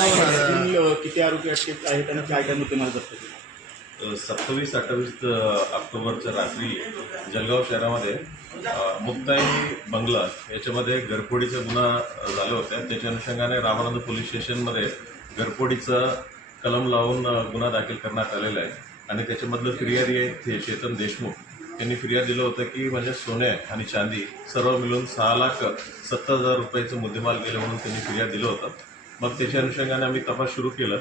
किती आरोपी अटकेत आहेत आणि काय काय मुद्देमाल जप्त केले सत्तावीस अठ्ठावीस ऑक्टोबरच्या रात्री जळगाव शहरामध्ये मुक्ताई बंगला याच्यामध्ये घरफोडीचा गुन्हा झाला होता. त्याच्या अनुषंगाने रामानंद पोलीस स्टेशनमध्ये घरफोडीचा कलम लावून गुन्हा दाखल करण्यात आलेला आहे. आणि त्याच्यामधलं फिर्यादी आहे ते चेतन देशमुख त्यांनी फिर्याद दिलं होतं की म्हणजे सोने आणि चांदी सर्व मिळून सहा लाख सत्तर हजार रुपयाचं मुद्देमाल गेले म्हणून त्यांनी फिर्याद दिलं होतं. मग त्याच्या अनुषंगाने आम्ही तपास सुरू केला.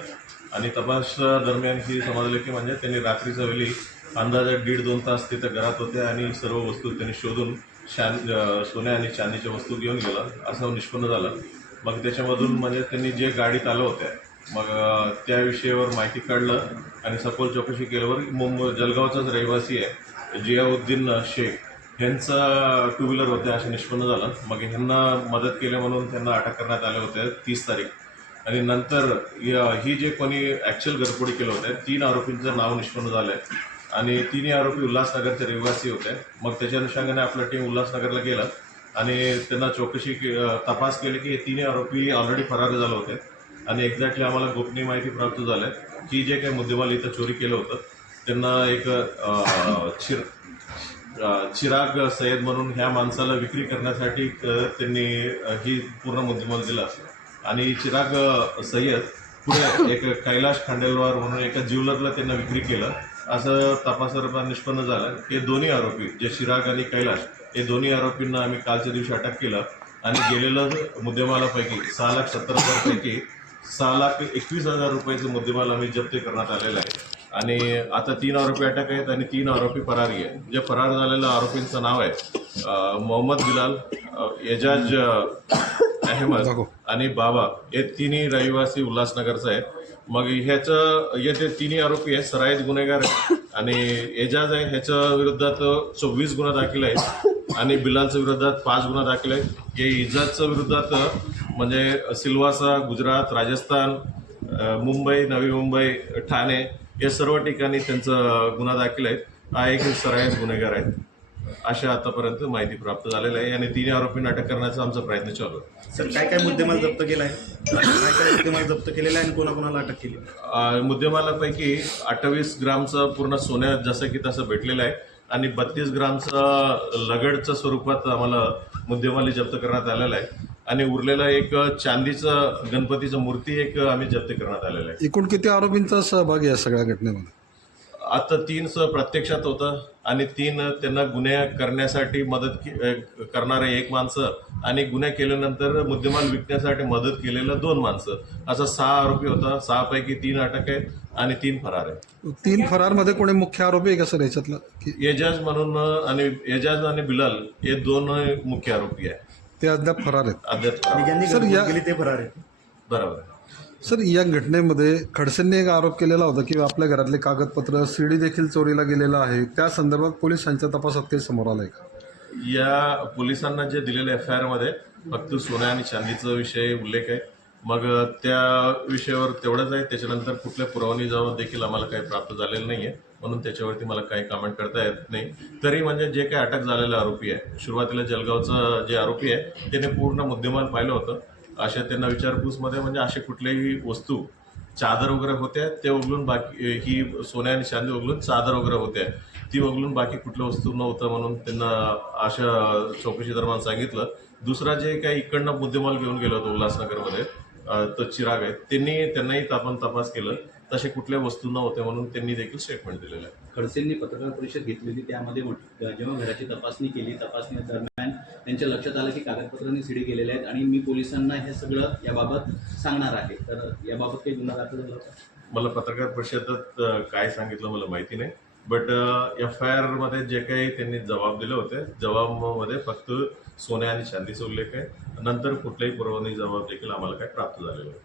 आणि तपास दरम्यान ही समजलं की म्हणजे त्यांनी रात्रीच्या वेळी अंदाजे दीड दोन तास तिथं घरात होते आणि सर्व वस्तू त्यांनी शोधून शान सोन्या आणि चांदीच्या वस्तू घेऊन गेला. असं निष्पन्न झालं. मग त्याच्यामधून म्हणजे त्यांनी जे गाडीत आलं होत्या मग त्या विषयावर माहिती काढलं आणि सखोल चौकशी केल्यावर मुंबई जलगावचाच रहिवासी आहे जियाउद्दीन शेख. ह्यांचा टू व्हीलर होते असं निष्पन्न झालं. मग ह्यांना मदत केली म्हणून त्यांना अटक करण्यात आल्या होत्या तीस तारीख. आणि नंतर ही जे कोणी ॲक्च्युअल घरफोडी केलं होतं तीन आरोपींचं नाव निष्पन्न झालं आहे आणि तिन्ही आरोपी उल्हासनगरचे रहिवासी होते. मग त्याच्या अनुषंगाने आपलं टीम उल्हासनगरला गेलं. आणि त्यांना चौकशी के- तपास केली की हे तिन्ही आरोपी ऑलरेडी फरार झाले होते. आणि एक्झॅक्टली आम्हाला गोपनीय माहिती प्राप्त झाली की जे काही मुद्देमाल इथं चोरी केलं होतं त्यांना एक चिर चिराग सय्यद म्हणून ह्या माणसाला विक्री करण्यासाठी त्यांनी ही पूर्ण मुद्देमाल दिला. आणि चिराग सय्यद पुढे एक कैलाश खांडेलवार म्हणून एका ज्वेलरला त्यांना विक्री केलं. असं तपासादरम्यान निष्पन्न झालं. हे दोन्ही आरोपी जे चिराग आणि कैलाश हे दोन्ही आरोपींना आम्ही कालच्या दिवशी अटक केलं आणि गेलेलं मुद्देमालापैकी सहा लाख सत्तर हजारपैकी सहा लाख एकवीस हजार रुपयाचं मुद्देमाल आम्ही जप्त करण्यात आलेला आहे. आणि आता तीन आरोपी अटक आहेत आणि तीन आरोपी फरारी आहेत. जे फरार झालेल्या आरोपींचं नाव आहे मोहम्मद बिलाल एजाज अहमद आणि बाबा हे तिन्ही रहिवासी उल्हासनगरचं आहे मग ह्याचं हे ते तिन्ही आरोपी आहेत सराईत गुन्हेगार आहे आणि एजाज आहे ह्याच्या विरोधात चोवीस गुन्हा दाखल आहेत. आणि बिलालच्या विरोधात पाच गुन्हा दाखल आहेत. हे इजाजच्या विरोधात म्हणजे सिल्वासा गुजरात राजस्थान मुंबई नवी मुंबई ठाणे या सर्व ठिकाणी त्यांचं गुन्हा दाखल आहेत. हा एक सराईत गुन्हेगार आहेत. अशा आतापर्यंत माहिती प्राप्त झालेली आहे. आणि तिन्ही आरोपींना अटक करण्याचा आमचा प्रयत्न चालू आहे. सर काय काय मुद्देमाल जप्त केला आहे? काय काय मुद्देमाल जप्त केलेला आहे आणि कोणाकोणाला अटक केली अ, मुद्देमालापैकी अठ्ठावीस ग्रामचं पूर्ण सोनं जसं की तसं भेटलेलं आहे. आणि बत्तीस ग्रामचं लगडच्या स्वरूपात आम्हाला मुद्देमाली जप्त करण्यात आलेला आहे. आणि उरलेलं एक चांदीचं गणपतीचं मूर्ती एक आम्ही जप्त करण्यात आलेलं आहे. एकूण किती आरोपींचा सहभाग आहे या सगळ्या घटनेमध्ये? आता तीन स प्रत्यक्षात होतं आणि तीन त्यांना गुन्हे करण्यासाठी मदत करणारे एक माणसं आणि गुन्हे केल्यानंतर मुद्देमाल विकण्यासाठी मदत केलेलं दोन माणसं. असं सहा आरोपी होता. सहापैकी तीन अटक आहेत आणि तीन फरार आहेत. तीन फरारमध्ये कोणी मुख्य आरोपी आहे का सर याच्यातला? की एजाज म्हणून आणि एजाज आणि बिलाल हे दोन मुख्य आरोपी आहेत. ते अद्याप फरार आहेत. अद्याप सर, या- ते फरार आहेत. बरोबर. आहे. सर या घटनेमध्ये खडसेंनी एक आरोप केलेला होता की आपल्या घरातले कागदपत्र सीडी देखील चोरीला गेलेलं आहे. त्या संदर्भात पोलिसांच्या तपासात ते समोर आलं आहे का? या पोलिसांना जे दिलेल्या एफ आय आरमध्ये फक्त सोन्या आणि चांदीचा विषय उल्लेख आहे. मग त्या विषयावर तेवढंच आहे. त्याच्यानंतर कुठल्या पुरवणी जाऊन देखील आम्हाला काही प्राप्त झालेलं नाही आहे म्हणून त्याच्यावरती मला काही कमेंट करता येत नाही. तरी म्हणजे जे काही अटक झालेला आरोपी आहे सुरुवातीला जलगावचं जे आरोपी आहे त्याने पूर्ण मुद्देमाल पाहिलं होतं. अशा त्यांना विचारपूसमध्ये म्हणजे असे कुठल्याही वस्तू चादर वगैरे होत्या ते वगळून बाकी ही सोन्या आणि चांदी वगळून चादर वगैरे होत्या. ती वगळून बाकी कुठल्या वस्तू नव्हतं म्हणून त्यांना अशा चौकशी दरम्यान सांगितलं. दुसरा जे काही इकडनं मुद्देमाल घेऊन गेलो होतो उल्हासनगरमध्ये तो चिराग आहे त्यांनी त्यांनाही आपण तपास केलं. तसे कुठल्या वस्तू नव्हत्या म्हणून त्यांनी देखील स्टेटमेंट दिलेलं आहे. खडसेंनी पत्रकार परिषद घेतलेली त्यामध्ये जेव्हा घराची तपासणी केली तपासणी दरम्यान त्यांच्या लक्षात आलं की कागदपत्रांनी सीडी गेलेले आहेत आणि मी पोलिसांना हे सगळं याबाबत सांगणार आहे. तर याबाबत काही गुन्हा दाखल झाला होता? मला पत्रकार परिषदेत काय सांगितलं मला माहिती नाही. बट एफ आय आरमध्ये जे काही त्यांनी जबाब दिले होते जबाबामध्ये फक्त सोन्या आणि चांदीचा उल्लेख आहे. नंतर कुठल्याही पुरवणी जबाब देखील आम्हाला काही प्राप्त झालेला नाही.